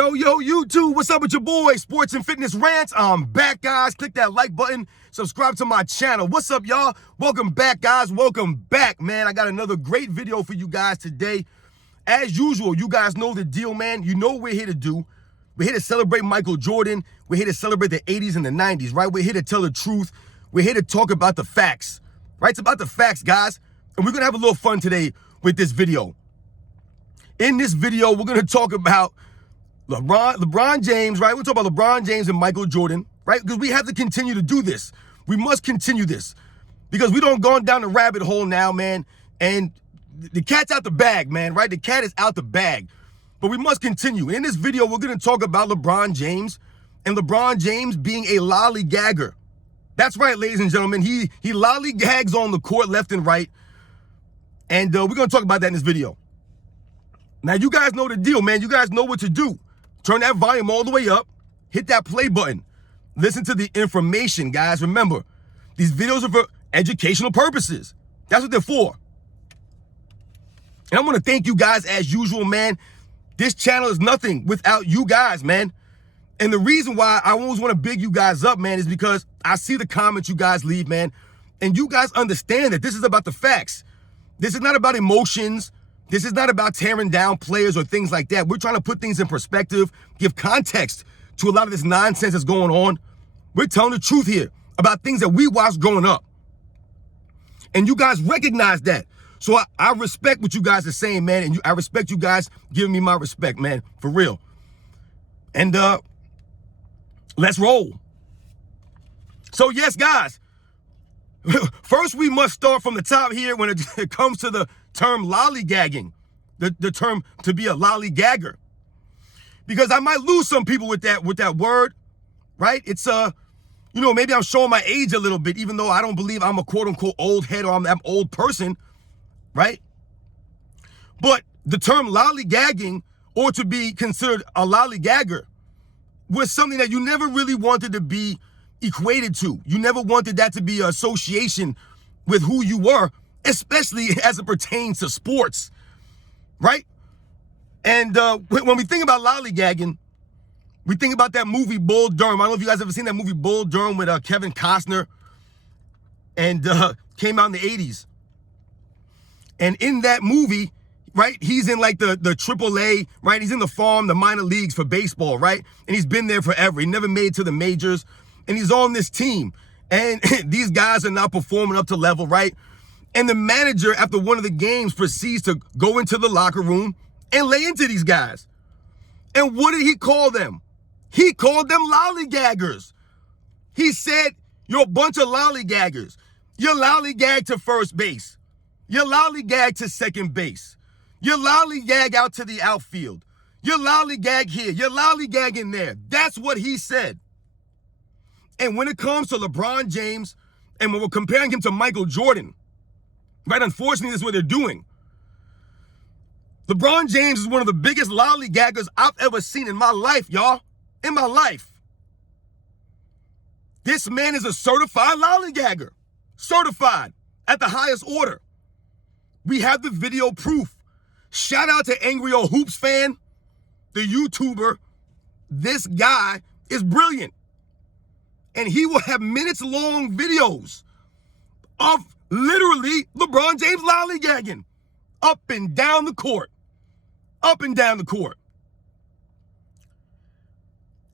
Yo, YouTube, what's up with your boy, Sports and Fitness Rants? I'm back, guys. Click that like button, subscribe to my channel. What's up, y'all? Welcome back, guys. Welcome back, man. I got another great video for you guys today. As usual, you guys know the deal, man. You know what we're here to do. We're here to celebrate Michael Jordan. We're here to celebrate the 80s and the 90s, right? We're here to tell the truth. We're here to talk about the facts, right? It's about the facts, guys. And we're going to have a little fun today with this video. In this video, we're going to talk about LeBron James, right? We'll talk about LeBron James and Michael Jordan, right? Because we have to continue to do this. We must continue this because we don't go down the rabbit hole now, man. And the cat's out the bag, man, right? The cat is out the bag. But we must continue. In this video, we're going to talk about LeBron James and LeBron James being a lollygagger. That's right, ladies and gentlemen. He lollygags on the court left and right. And we're going to talk about that in this video. Now, you guys know the deal, man. You guys know what to do. Turn that volume all the way up. Hit that play button. Listen to the information, guys. Remember, these videos are for educational purposes. That's what they're for. And I want to thank you guys as usual, man. This channel is nothing without you guys, man. And the reason why I always want to big you guys up, man, is because I see the comments you guys leave, man. And you guys understand that this is about the facts. This is not about emotions. This is not about tearing down players or things like that. We're trying to put things in perspective, give context to a lot of this nonsense that's going on. We're telling the truth here about things that we watched growing up. And you guys recognize that. So I respect what you guys are saying, man. And I respect you guys giving me my respect, man, for real. And let's roll. So yes, guys, first we must start from the top here when it comes to the term lollygagging, the term to be a lollygagger, because I might lose some people with that word, right? It's maybe I'm showing my age a little bit, even though I don't believe I'm a quote unquote old head or I'm an old person, right? But the term lollygagging, or to be considered a lollygagger, was something that you never really wanted to be equated to. You never wanted that to be an association with who you were, especially as it pertains to sports, right? And when we think about lollygagging, we think about that movie Bull Durham. I don't know if you guys ever seen that movie Bull Durham with Kevin Costner, and came out in the 80s. And in that movie, right, he's in like the AAA, right? He's in the minor leagues for baseball, right? And he's been there forever. He never made it to the majors, and he's on this team. And these guys are not performing up to level, right? And the manager, after one of the games, proceeds to go into the locker room and lay into these guys. And what did he call them? He called them lollygaggers. He said, you're a bunch of lollygaggers. You lollygag to first base. You lollygag to second base. You lollygag out to the outfield. You lollygag here. You lollygag in there. That's what he said. And when it comes to LeBron James, and when we're comparing him to Michael Jordan, right, unfortunately, this is what they're doing. LeBron James is one of the biggest lollygaggers I've ever seen in my life, y'all. In my life. This man is a certified lollygagger. Certified at the highest order. We have the video proof. Shout out to Angry Old Hoops fan, the YouTuber. This guy is brilliant. And he will have minutes-long videos of literally LeBron James lollygagging up and down the court. Up and down the court.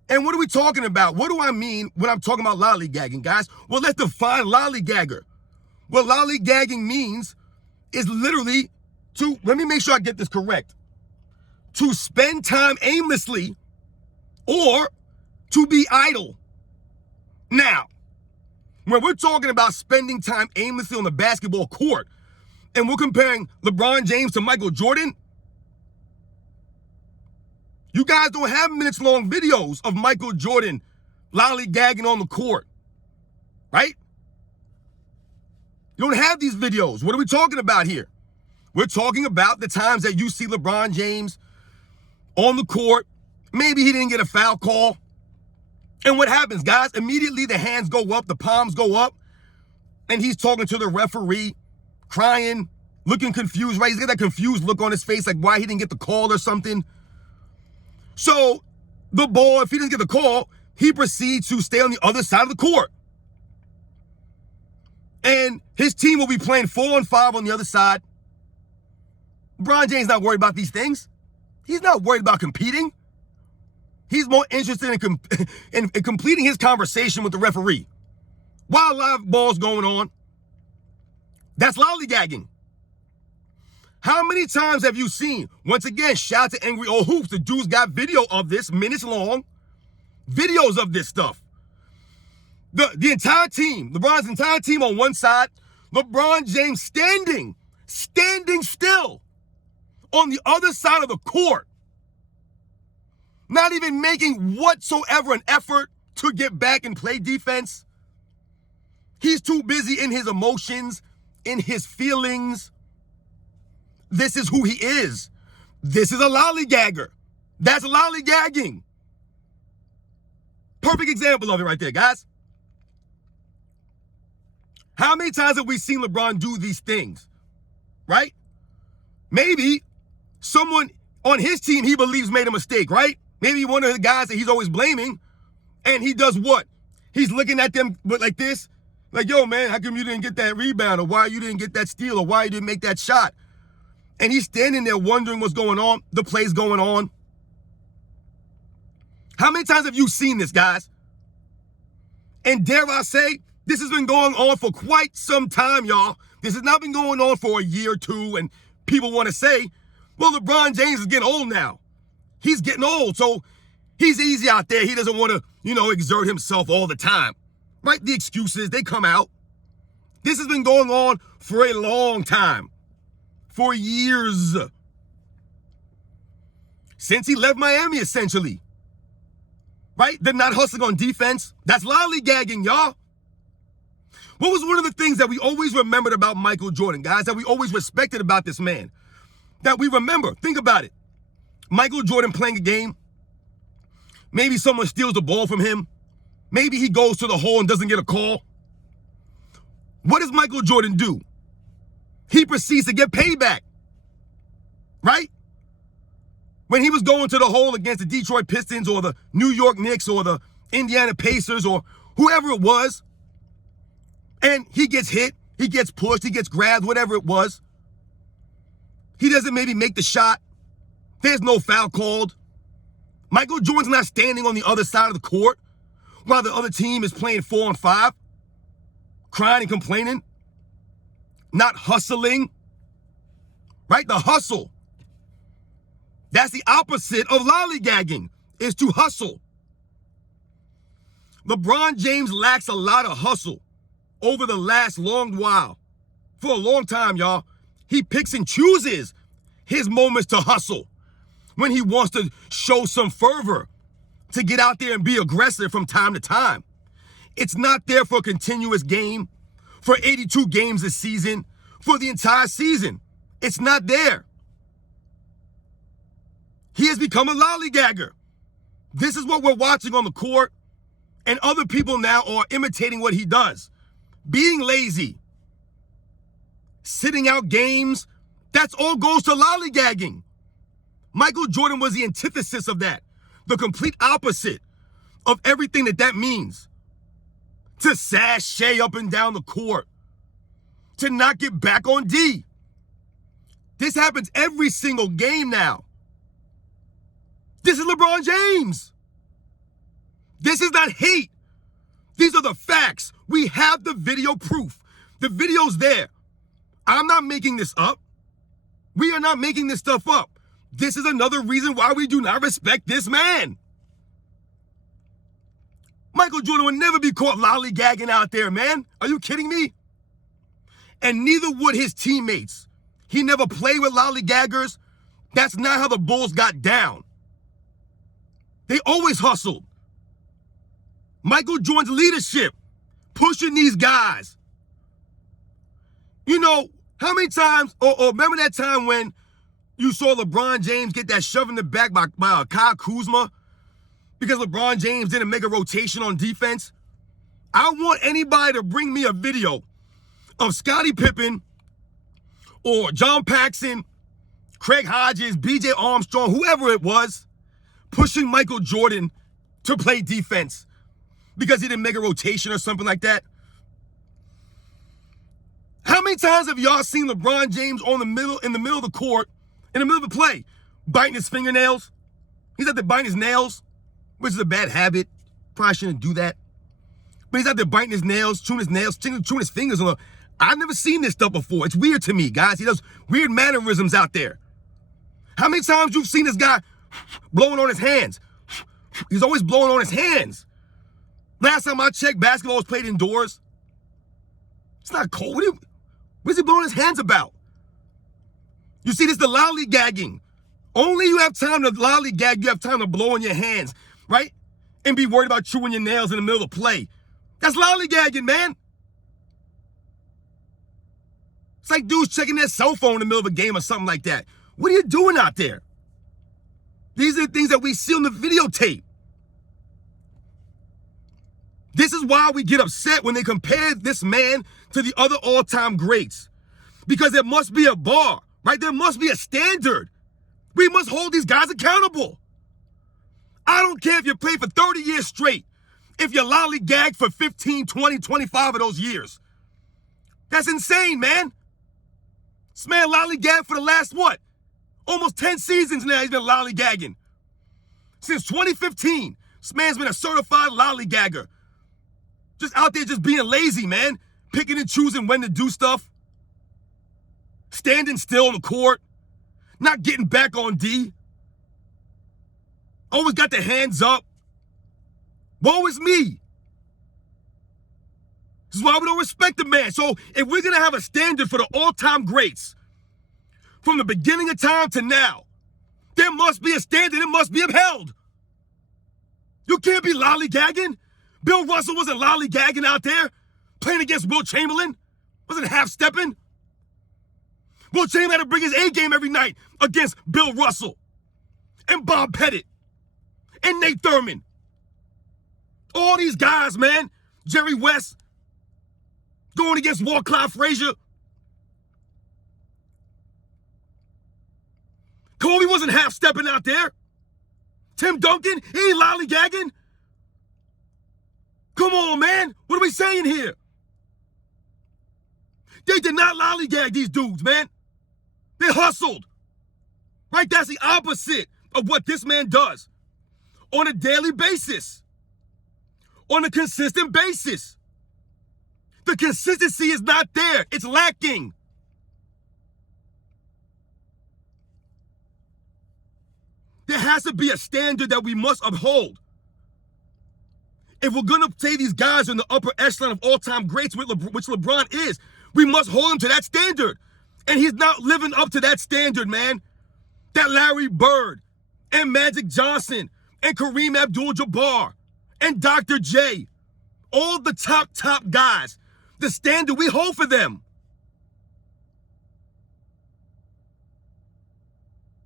And what are we talking about? What do I mean when I'm talking about lollygagging, guys? Well, let's define lollygagger. What lollygagging means is literally to, let me make sure I get this correct, to spend time aimlessly or to be idle. Now, when we're talking about spending time aimlessly on the basketball court, and we're comparing LeBron James to Michael Jordan, you guys don't have minutes-long videos of Michael Jordan lollygagging on the court, right? You don't have these videos. What are we talking about here? We're talking about the times that you see LeBron James on the court. Maybe he didn't get a foul call. And what happens, guys? Immediately the hands go up, the palms go up, and he's talking to the referee, crying, looking confused, right? He's got that confused look on his face, like why he didn't get the call or something. So the ball, if he doesn't get the call, he proceeds to stay on the other side of the court. And his team will be playing 4-on-5 on the other side. LeBron James not worried about these things. He's not worried about competing. He's more interested in completing his conversation with the referee while live ball's going on. That's lollygagging. How many times have you seen, once again, shout out to Angry Old Hoops, the dude's got video of this, minutes long, videos of this stuff. The entire team, LeBron's entire team on one side, LeBron James standing still on the other side of the court, not even making whatsoever an effort to get back and play defense. He's too busy in his emotions, in his feelings. This is who he is. This is a lollygagger. That's lollygagging. Perfect example of it right there, guys. How many times have we seen LeBron do these things, right? Maybe someone on his team he believes made a mistake, right? Maybe one of the guys that he's always blaming, and he does what? He's looking at them like this, like, yo, man, how come you didn't get that rebound, or why you didn't get that steal, or why you didn't make that shot? And he's standing there wondering what's going on, the play's going on. How many times have you seen this, guys? And dare I say, this has been going on for quite some time, y'all. This has not been going on for a year or two, and people want to say, well, LeBron James is getting old now. He's getting old, so he's easy out there. He doesn't want to, exert himself all the time. Right? The excuses, they come out. This has been going on for a long time. For years. Since he left Miami, essentially. Right? They're not hustling on defense. That's lollygagging, y'all. What was one of the things that we always remembered about Michael Jordan, guys, that we always respected about this man? That we remember. Think about it. Michael Jordan playing a game. Maybe someone steals the ball from him. Maybe he goes to the hole and doesn't get a call. What does Michael Jordan do? He proceeds to get payback. Right? When he was going to the hole against the Detroit Pistons or the New York Knicks or the Indiana Pacers or whoever it was, and he gets hit, he gets pushed, he gets grabbed, whatever it was. He doesn't maybe make the shot. There's no foul called. Michael Jordan's not standing on the other side of the court while the other team is playing 4-on-5, crying and complaining, not hustling. Right? The hustle. That's the opposite of lollygagging, is to hustle. LeBron James lacks a lot of hustle over the last long while. For a long time, y'all. He picks and chooses his moments to hustle when he wants to show some fervor, to get out there and be aggressive from time to time. It's not there for a continuous game, for 82 games this season, for the entire season. It's not there. He has become a lollygagger. This is what we're watching on the court, and other people now are imitating what he does. Being lazy, sitting out games, that's all goes to lollygagging. Michael Jordan was the antithesis of that, the complete opposite of everything that means. To sashay up and down the court, to not get back on D. This happens every single game now. This is LeBron James. This is not hate. These are the facts. We have the video proof. The video's there. I'm not making this up. We are not making this stuff up. This is another reason why we do not respect this man. Michael Jordan would never be caught lollygagging out there, man. Are you kidding me? And neither would his teammates. He never played with lollygaggers. That's not how the Bulls got down. They always hustled. Michael Jordan's leadership, pushing these guys. You know, how many times, or remember that time when you saw LeBron James get that shove in the back by Kyle Kuzma because LeBron James didn't make a rotation on defense? I want anybody to bring me a video of Scottie Pippen or John Paxson, Craig Hodges, B.J. Armstrong, whoever it was, pushing Michael Jordan to play defense because he didn't make a rotation or something like that? How many times have y'all seen LeBron James in the middle of the court, in the middle of the play, biting his fingernails? He's out there biting his nails, which is a bad habit. Probably shouldn't do that. But he's out there biting his nails, chewing his fingers. I've never seen this stuff before. It's weird to me, guys. He does weird mannerisms out there. How many times you've seen this guy blowing on his hands? He's always blowing on his hands. Last time I checked, basketball was played indoors. It's not cold. What is he blowing his hands about? You see, this is the lollygagging. Only you have time to lollygag, you have time to blow on your hands, right? And be worried about chewing your nails in the middle of play. That's lollygagging, man. It's like dudes checking their cell phone in the middle of a game or something like that. What are you doing out there? These are the things that we see on the videotape. This is why we get upset when they compare this man to the other all-time greats. Because there must be a bar, right? There must be a standard. We must hold these guys accountable. I don't care if you played for 30 years straight, if you lollygagged for 15, 20, 25 of those years. That's insane, man. This man lollygagged for the last, what? Almost 10 seasons now he's been lollygagging. Since 2015, this man's been a certified lollygagger. Just out there just being lazy, man. Picking and choosing when to do stuff. Standing still on the court. Not getting back on D. Always got their hands up. Woe is me. This is why we don't respect the man. So if we're going to have a standard for the all-time greats, from the beginning of time to now, there must be a standard. It must be upheld. You can't be lollygagging. Bill Russell wasn't lollygagging out there playing against Will Chamberlain. Wasn't half-stepping. Will Chamberlain had to bring his A game every night against Bill Russell and Bob Pettit and Nate Thurman. All these guys, man. Jerry West going against Walt Clyde Frazier. Kobe wasn't half-stepping out there. Tim Duncan, he ain't lollygagging. Come on, man. What are we saying here? They did not lollygag these dudes, man. They hustled. Right? That's the opposite of what this man does on a daily basis, on a consistent basis. The consistency is not there. It's lacking. There has to be a standard that we must uphold. If we're going to say these guys are in the upper echelon of all-time greats, which LeBron is, we must hold him to that standard. And he's not living up to that standard, man. That Larry Bird and Magic Johnson and Kareem Abdul-Jabbar and Dr. J, all the top guys, the standard we hold for them.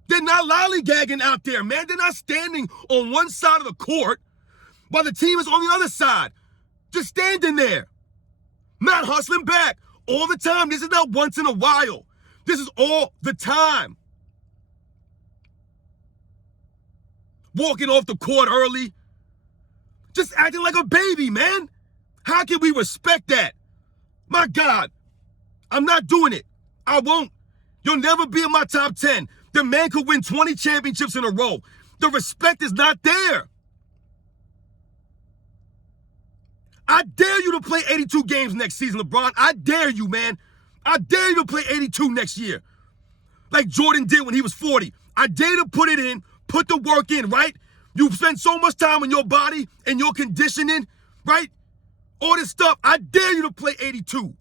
They're not lollygagging out there, man. They're not standing on one side of the court while the team is on the other side. Just standing there. Not hustling back all the time. This is not once in a while. This is all the time. Walking off the court early. Just acting like a baby, man. How can we respect that? My God, I'm not doing it. I won't. You'll never be in my top 10. The man could win 20 championships in a row. The respect is not there. I dare you to play 82 games next season, LeBron. I dare you, man. I dare you to play 82 next year. Like Jordan did when he was 40. I dare you to put it in, put the work in, right? You spend so much time on your body and your conditioning, right? All this stuff. I dare you to play 82.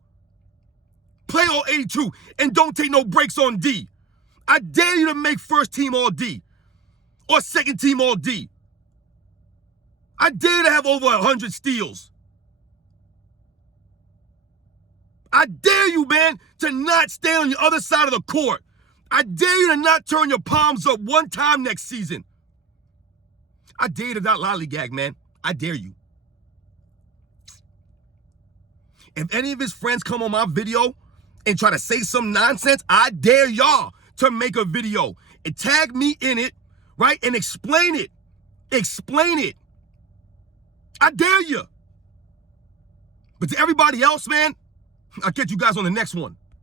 Play all 82 and don't take no breaks on D. I dare you to make first team all D or second team all D. I dare you to have over 100 steals. I dare you, man, to not stand on the other side of the court. I dare you to not turn your palms up one time next season. I dare you to not lollygag, man. I dare you. If any of his friends come on my video and try to say some nonsense, I dare y'all to make a video and tag me in it, right? And explain it. Explain it. I dare you. But to everybody else, man, I'll catch you guys on the next one.